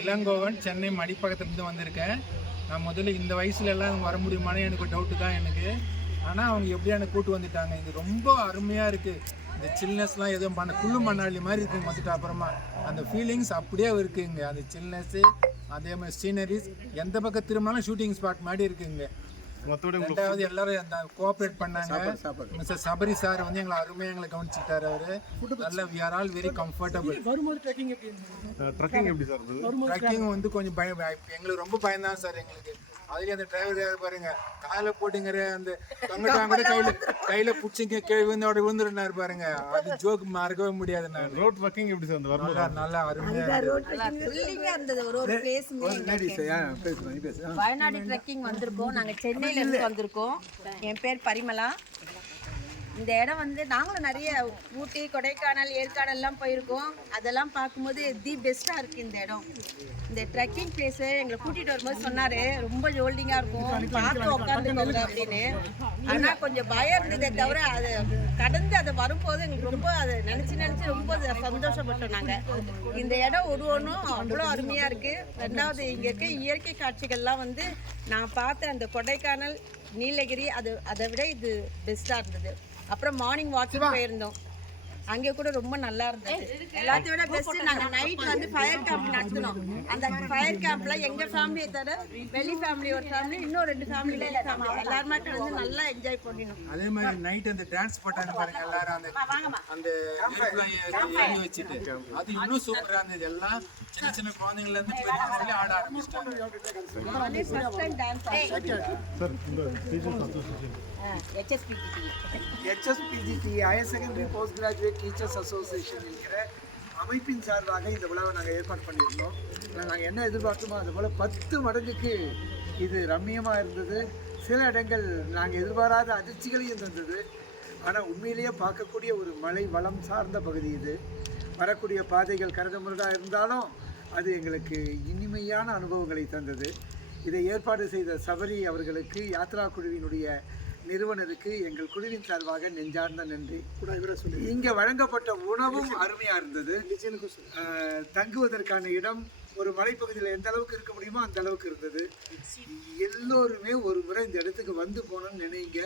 இளங்கோவன் சென்னை மடிப்பக்கத்துலேருந்து வந்திருக்கேன். நான் முதல்ல இந்த வயசுல எல்லாம் வர முடியுமானே எனக்கு டவுட்டு தான் எனக்கு. ஆனால் அவங்க எப்படியா எனக்கு கூட்டு வந்துட்டாங்க. இது ரொம்ப அருமையாக இருக்குது. இந்த சில்னஸ்லாம் எதுவும் குள்ளு மண்ணாளி மாதிரி இருக்குங்க. வந்துட்டு அப்புறமா அந்த ஃபீலிங்ஸ் அப்படியே இருக்குங்க. அந்த சில்னஸ்ஸு அதே மாதிரி சீனரிஸ் எந்த பக்கம் திரும்பினாலும் ஷூட்டிங் ஸ்பாட் மாதிரி இருக்குங்க. ரெண்டாவது எல்லாரும் அந்த கோஆப்ரேட் பண்ணாங்க. மிஸ்டர் சபரி சார் வந்து எங்களை அருமையாக எங்களை கவனிச்சுட்டாரு. அவரு நல்ல we are all very comfortable. Trekking வந்து கொஞ்சம் எங்களுக்கு ரொம்ப பயம்தான் சார் எங்களுக்கு. அதுலேயே அந்த டிரைவர் பாருங்க காலை போட்டுங்கிற அந்த தொங்கட்டாங்க கூட கையில பிடிச்சிங்க விழுந்தோட விழுந்துருந்தாரு பாருங்க. அது ஜோக் மறக்கவே முடியாது. நான் ரோட் ட்ரக்கிங் எப்படி சார் நல்லா அருமையா இருந்தது. ஒரு பிளேஸ் வயநாடு ட்ரெக்கிங் வந்திருக்கோம். நாங்க சென்னையில இருந்து வந்திருக்கோம். என் பேர் பரிமளா. இந்த இடம் வந்து நாங்களும் நிறைய ஊட்டி கொடைக்கானல் ஏற்காடெல்லாம் போயிருக்கோம். அதெல்லாம் பார்க்கும்போது தி பெஸ்ட்டாக இருக்குது இந்த இடம். இந்த ட்ரெக்கிங் பிளேஸு எங்களை கூட்டிகிட்டு வரும்போது சொன்னார் ரொம்ப ஜோல்டிங்காக இருக்கும், பார்த்து உட்காந்துக்கோங்க அப்படின்னு. ஆனால் கொஞ்சம் பயம் இருந்ததே தவிர அது கடந்து அதை வரும்போது எங்களுக்கு ரொம்ப அதை நினச்சி ரொம்ப சந்தோஷப்பட்டோம் நாங்கள். இந்த இடம் ஒன்றும் அவ்வளோ அருமையாக இருக்குது. ரெண்டாவது இங்கே இருக்க இயற்கை காட்சிகள்லாம் வந்து நான் பார்த்த அந்த கொடைக்கானல் நீலகிரி அதை விட இது பெஸ்ட்டாக இருந்தது. அப்புறம் மார்னிங் வாக்கிங் போயிருந்தோம். அங்கே கூட ரொம்ப நல்லா இருந்தது. எல்லாத்தையும் விட பெஸ்ட் நாங்கள் நைட் வந்து ஃபயர் கேம்ப் நடத்தினோம். அந்த ஃபயர் கேம்ப்ல எங்கள் ஃபேமிலியை தவிர வெளி ஃபேமிலி ஒரு ஃபேமிலி இன்னும் 2 ஃபேமிலி எல்லாருமே வந்து நல்லா என்ஜாய் பண்ணினோம். அதே மாதிரி நைட் அந்த டான்ஸ் போட்டாங்க பாருங்க எல்லாரும். அந்த வச்சுட்டு அது இன்னும் சூப்பராக இருந்தது. எல்லாம் சின்ன குழந்தைங்கள்ல இருந்து பெரிய ஆட ஆரம்பிச்சிட்டாங்க. HSPGT higher secondary post graduate teachers association என்கிற அமைப்பின் சார்பாக இந்த விழாவை நாங்கள் ஏற்பாடு பண்ணியிருந்தோம். நாங்கள் என்ன எதிர்பார்த்தோமோ அதுபோல் 10 மடங்குக்கு இது ரம்மியமாக இருந்தது. சில இடங்கள் நாங்கள் எதிர்பாராத அதிர்ச்சிகளையும் தந்தது. ஆனால் உண்மையிலேயே பார்க்கக்கூடிய ஒரு மலை வளம் சார்ந்த பகுதி இது. வரக்கூடிய பாதைகள் கரடுமுரடாக இருந்தாலும் அது எங்களுக்கு இனிமையான அனுபவங்களை தந்தது. இதை ஏற்பாடு செய்த சபரி அவர்களுக்கு, யாத்ரா குழுவினுடைய நிறுவனருக்கு எங்கள் குழுவின் சார்பாக நெஞ்சார்ந்த நன்றி. இங்கே வழங்கப்பட்ட உணவும் அருமையாக இருந்தது. தங்குவதற்கான இடம் ஒரு மலைப்பகுதியில் எந்த அளவுக்கு இருக்க முடியுமோ அந்த அளவுக்கு இருந்தது. எல்லோருமே ஒரு முறை இந்த இடத்துக்கு வந்து போகணும்னு நினைங்க.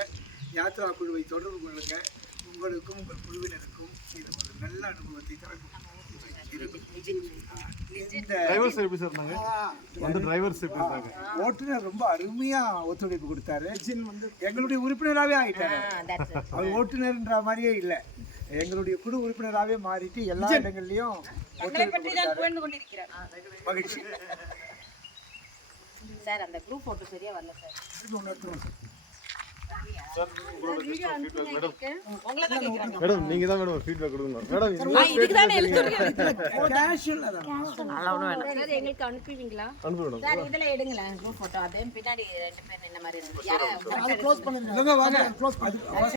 யாத்ரா குழுவை தொடர்பு கொள்ளுங்க. உங்களுக்கும் உங்கள் குழுவினருக்கும் இது ஒரு நல்ல அனுபவத்தை தரக்கும். ஓட்டுநர் ரொம்ப அருமையா ஒத்துழைப்பு கொடுத்தாரு. எங்களுடைய உறுப்பினராகவே ஆயிட்டாரு. அவர் ஓட்டுநர்ன்ற மாதிரியே இல்லை, எங்களுடைய குழு உறுப்பினராகவே மாறிட்டு எல்லா இடங்கள்லயும் மகிழ்ச்சி. சார் அந்த குரூப் போட்டோ சரியா வரல சார். மேடம் நீங்க தான் மேடம் ஃபீட்பேக் கொடுங்க மேடம். இதுக்கு தானே எங்களுக்கு அனுப்புவீங்களா சார்? இதுல எடுங்களேன் குரூப் போட்டோ. அதே பின்னாடி 2 பேர் என்ன மாதிரி இருக்கு. யாரை க்ளோஸ் பண்ணுங்க.